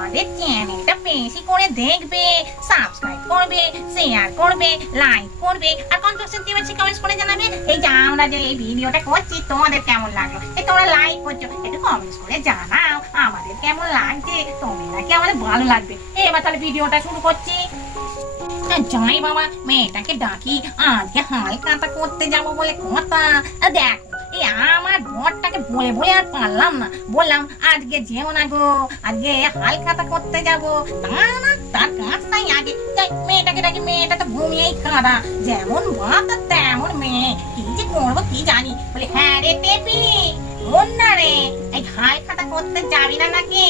আমাদের চ্যানেলটা বেশি করে দেখবে, সাবস্ক্রাইব করবে, শেয়ার করবে, লাইক করবে আর কনস্ট্রাকটিভ কমেন্টস করে জানাবে এই যে আমরা যে এই ভিডিওটা করছি তোমাদের কেমন লাগলো। এই তোমরা লাইক করছো, একটু কমেন্টস করে জানাও আমাদের কেমন লাগছে, তোমরা নাকি আমাদের ভালো লাগবে। এবার তাহলে ভিডিওটা শুরু করছি। যাই বাবা, মেয়েটাকে ডাকি, আজকে হাল কাঁটা করতে যাবো বলে কথা। দেখ এই আমার বরটাকে বলে বলে আর পারলাম না, বললাম আজকে যেও না গো, আজকে হাল কাঁটা করতে যাবো। তা না, তার কাজ নাই। আগে যাই মেয়েটাকে ডাকি, মেয়েটা তো ঘুমিয়েই কাঁদা, যেমন বাপ তেমন মেয়ে, কি যে করবো কি জানি। বলে হ্যাঁ রে টেপি, শোন না রে, এই হাল কাঁটা করতে যাবি না নাকি?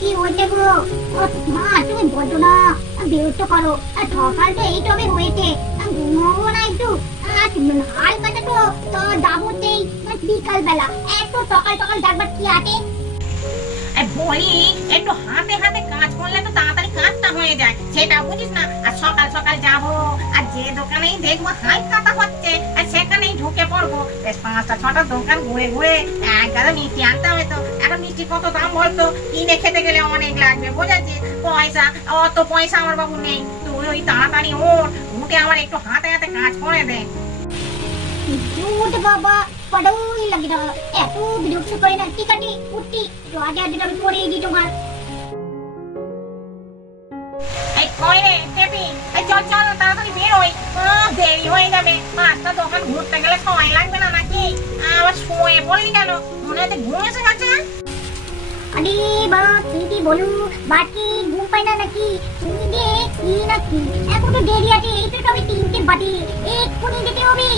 কি হয়েছে গো মা, তুমি বলতো না বিরক্ত করো। সকাল তো এই তবে হয়েছে, ঘুমাবো না একটু? হাল কাটা তো দাবতেই বিকাল বেলা, এত সকাল সকাল ডাকবার কি আছে? বলি একটু হাতে হাতে কাজ করলে তো তাড়াতাড়ি কাজটা হয়ে যায়, সেটা বুঝিস না। আর সকাল সকাল যাবো, আর যে দোকানেই দেখবো হাল কাটা হচ্ছে আর সেখানেই ঢুকে পড়বো। বেশ 5টা 6টা দোকান ঘুরে ঘুরে একগাদা মিষ্টি আনতে হবে। তো এখন মিষ্টি কত দাম বলতো, কিনে খেতে গেলে অনেক লাগবে, বোঝাচ্ছি? পয়সা, অত পয়সা আমার বাবু নেই। তুই ওই তাড়াতাড়ি ওঠ, উঠে আমার একটু হাতে হাতে কাজ করে দে। বাবা পড়াই লাগে না, এত বিরক্ত করে না। ঠিক আছে উঠি, রাজা যেটা আমি করে দিই তোমার। এই কই রে টেপি, এই চল চল তাড়াতাড়ি বের হই, দেরি হয়ে যাবে। 5টা দোকান ঘুরতে গেলে সময় লাগবে না নাকি? আবার শুয়ে পড়লি কেন? মনে হচ্ছে ঘুম এসে গেছে। আরে বা কি বলু, বাকি ঘুম পাই না নাকি? তুমি যে কি নাকি, এখন তো দেরি আছে, এই তো তবে 3টে বাজে, এক্ষুনি যেতে হবে।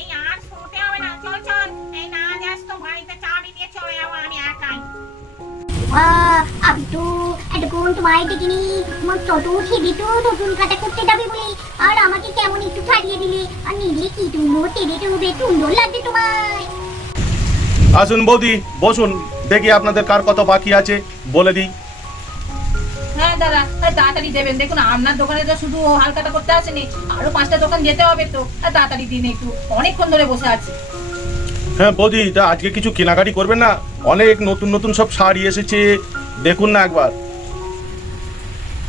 এই আর শুতে হবে না, চল চল। এই না যাস তো বাড়িতে চাবি দিয়ে চলে যাবো আমি একাই। আমি তো এতক্ষণ তোমায় দেখিনি, আমার টোটো খেবি তো নতুন কাটা করতে যাবে বলে, আর আমাকে কেমন একটু ছাড়িয়ে দিলে, আর নিজে কি তুমো তেরে টুবে সুন্দর লাগছে তোমায়। আসুন বৌদি, বসুন, দেখি আপনাদের কার কত বাকি আছে বলে দিই। হ্যাঁ দাদা, তাড়াতাড়ি দেবেন। দেখুন আপনার দোকানে তো শুধু হালকাটা করতে আসেনি, আরো 5টা দোকান যেতে হবে। তো তাড়াতাড়ি দিন, একটু অনেকক্ষণ ধরে বসে আছি। হ্যাঁ বৌদি, তা আজকে কিছু কেনাকাটি করবেন না? অনেক নতুন নতুন সব শাড়ি এসেছে, দেখুন না একবার।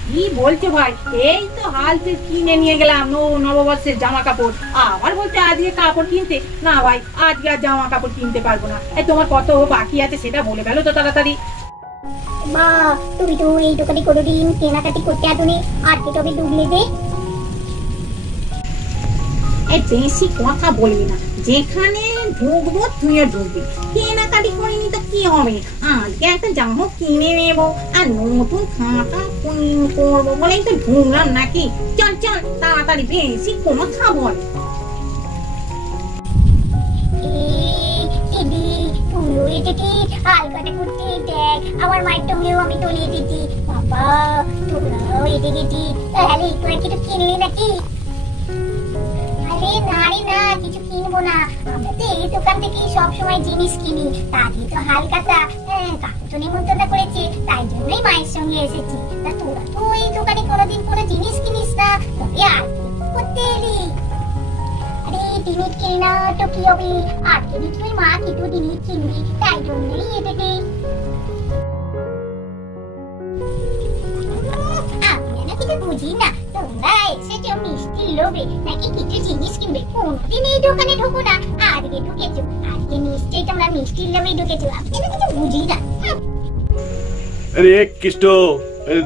কি বলছো ভাই, এই তো হালতে কিনে নিয়ে গেলাম নববর্ষের জামা কাপড়, আবার বলতে আজকে কাপড় কিনতে? না ভাই, আজকে আর জামা কাপড় কিনতে পারবো না। এই তোমার কত বাকি আছে সেটা বলে ফেলো তো তাড়াতাড়ি। মা তুমি তো এই দোকানে কোনোদিন কেনাকাটি করতে আসোনি, আজকে তবে ডুবলে দে। এই বেশি কথা বলবি না, যেখানে ঢুকবো তুইও ঢুকবি। কেনাকাটি করিনি তো কি হবে, আজকে একটা জামা কিনে নেবো আর নতুন খাতা করবো বলেই তো ঢুকলাম নাকি। চল চল তাড়াতাড়ি, বেশি কথা বল। হালকাটা করতে দেখ, আমার মায়ের সঙ্গেও আমি চলে এসেছি। বাবা তোমরাও এসে গেছি, তাহলে একটু কিছু কিনলে নাকি? আরে না রে না, কিছু কিনবো না, আমরা তো এই দোকান থেকেই সবসময় জিনিস কিনি। তাকে তো হালকাটা কাকু তো নিমন্ত্রণ করেছে, তাই জন্যই মায়ের সঙ্গে এসেছি। তা তোরা তো এই দোকানে কোনোদিন কোনো জিনিস কিনিস না, তবে আর করতে এলি। আরে জিনিস কিনি না তো কি হবে, আজকে নিশ্চয়ই মা কিছু জিনিস কিনবি, তাই জন্যই এসেছি। আমি না কিছু বুঝি না, তোমরা এসেছো মিষ্টির লোভে নাকি কিছু জিনিস কিনবে? কোনদিন এই দোকানে ঢুকো না, আজকে ঢুকেছো, আজকে নিশ্চয়ই তোমরা মিষ্টির লোভে ঢুকেছো। আমি না কিছু বুঝি না। আরে কৃষ্ণ,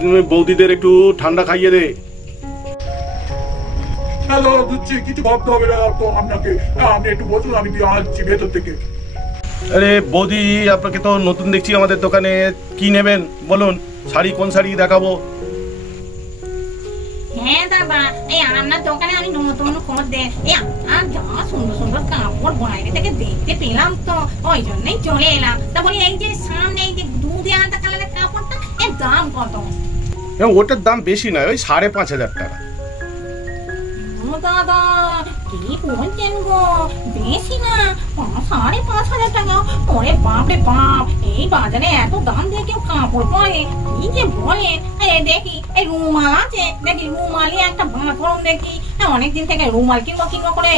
তুমি বৌদিদের একটু ঠান্ডা খাইয়ে দে। হ্যালো বুঝছি, কিছু ভাবতে হবে না তো আপনাকে, আপনি একটু বসুন, আমি দিয়ে আসছি ভেতর থেকে। আরে বৌদি, আপনাকে তো নতুন দেখছি আমাদের দোকানে, কি নেবেন বলুন? শাড়ি, কোন শাড়ি দেখাবো? হ্যাঁ দাদা, এই আপনার দোকানে আমি নতুন করে আর যা সুন্দর সুন্দর কাপড় বাইরে থেকে দেখতে পেলাম, তো ওই জন্যই চলে এলাম। তা বলি এই যে সামনে এই যে দুধে আলতা কালারের কাপড়টা, এর দাম কত? ওটার দাম বেশি নয়, ওই 5,500 টাকা। দাদা কি বলছেন গো, বেশি না? 5,500 টাকা? ওরে বাপ রে বাপ, এই বাজারে এত দাম দিয়ে কেউ কাপড় পরে? কি যে বলেন। দেখি এই রুমাল আছে, দেখি রুমালই একটা ভাঁজ করুন দেখি। অনেকদিন থেকে রুমাল কিনবো কিনবো করে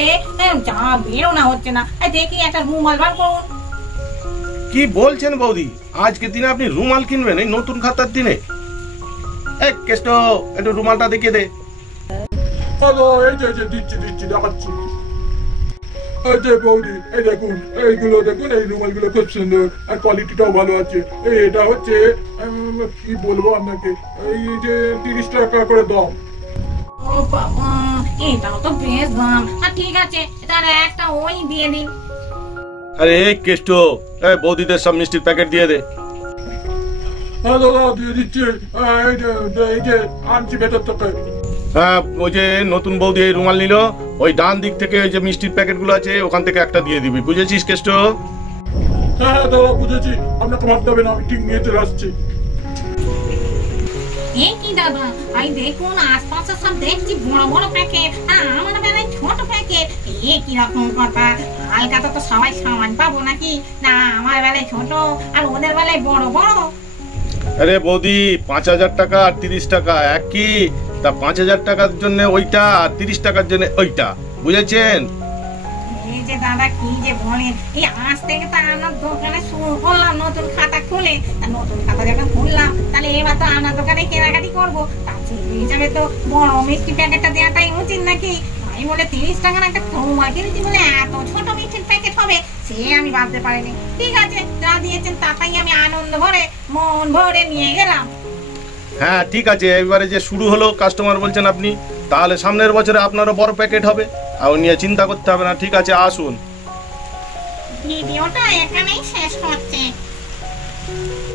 যা বেরো না হচ্ছে না, দেখি একটা রুমাল বার করুন। কি বলছেন বৌদি, আজকের দিনে আপনি রুমাল কিনবেন এই নতুন খাতার দিনে? এক কেষ্ট একটু রুমালটা দেখিয়ে দে। হ্যালো, এই যে দিচ্ছি দেখাচ্ছি। এই যে বৌদি, এই দেখুন, এইগুলো দেখুন, এই রুমালগুলো খুব সুন্দর আর কোয়ালিটিটাও ভালো আছে। এটা হচ্ছে কি বলবো আপনাকে, এই যে 30 টাকা করে দাম। ও বাবা, এটাও তো বেশ দাম। ঠিক আছে, তাহলে একটা ওই দিয়ে দিন। আরে এই কেষ্ট, বৌদিদের সব মিষ্টির প্যাকেট দিয়ে দে। হ্যাঁ দাদা, দিয়ে দিচ্ছি। এই যে আনছি ভেতর থেকে। হ্যাঁ, ওই যে নতুন বৌদি এই রুমাল নিল, ওই ডান দিক থেকে ওই যে মিষ্টির প্যাকেটগুলো আছে ওখান থেকে একটা দিয়ে দিবি, বুঝেছিস কেষ্ট? হ্যাঁ দাদা, বুঝেছি। আপনাকে ভাবতে হবে না, আমি ঠিক নিয়ে চলে আসছি। এ কি দাদা, এই দেখুন আশপাশে সব দেখছি বড় বড় প্যাকেট, আর আমার বেলায় ছোট প্যাকেট। এ কি রকম কথা, হালকাটা তো সবাই সমান পাবো নাকি? না আমার বেলায় ছোট আর ওদের বেলায় বড় বড়। আরে বৌদি, 5000 টাকা আর 30 টাকা একই। তা 5000 টাকার জন্য ওইটা আর 30 টাকার জন্য ওইটা, বুঝেছেন? এই যে দাদা কি যে বলেন, এই আজ থেকে তো আমার দোকানে শুরু করলাম নতুন খাতা খুলে। তা নতুন খাতা যখন খুললাম, তাহলে এবার তো আমার দোকানে কেনাকাটি করবো। তার সেই হিসাবে তো বড় মিষ্টি প্যাকেটটা দেওয়াটাই উচিত নাকি? আমি বলে 30 টাকার একটা রুমাল কিনেছি বলে এত ছোট মিষ্টির প্যাকেট হবে, সে আমি ভাবতে পারিনি। ঠিক আছে, যা দিয়েছেন তাতেই আমি আনন্দ ভরে মন ভরে নিয়ে গেলাম। হ্যাঁ ঠিক আছে, এবারে যে শুরু হলো কাস্টমার বলছেন আপনি, তাহলে সামনের বছরে আপনারও বড় প্যাকেট হবে, আর নিয়ে চিন্তা করতে হবে না। ঠিক আছে, আসুন। ভিডিওটা এখানেই শেষ হচ্ছে।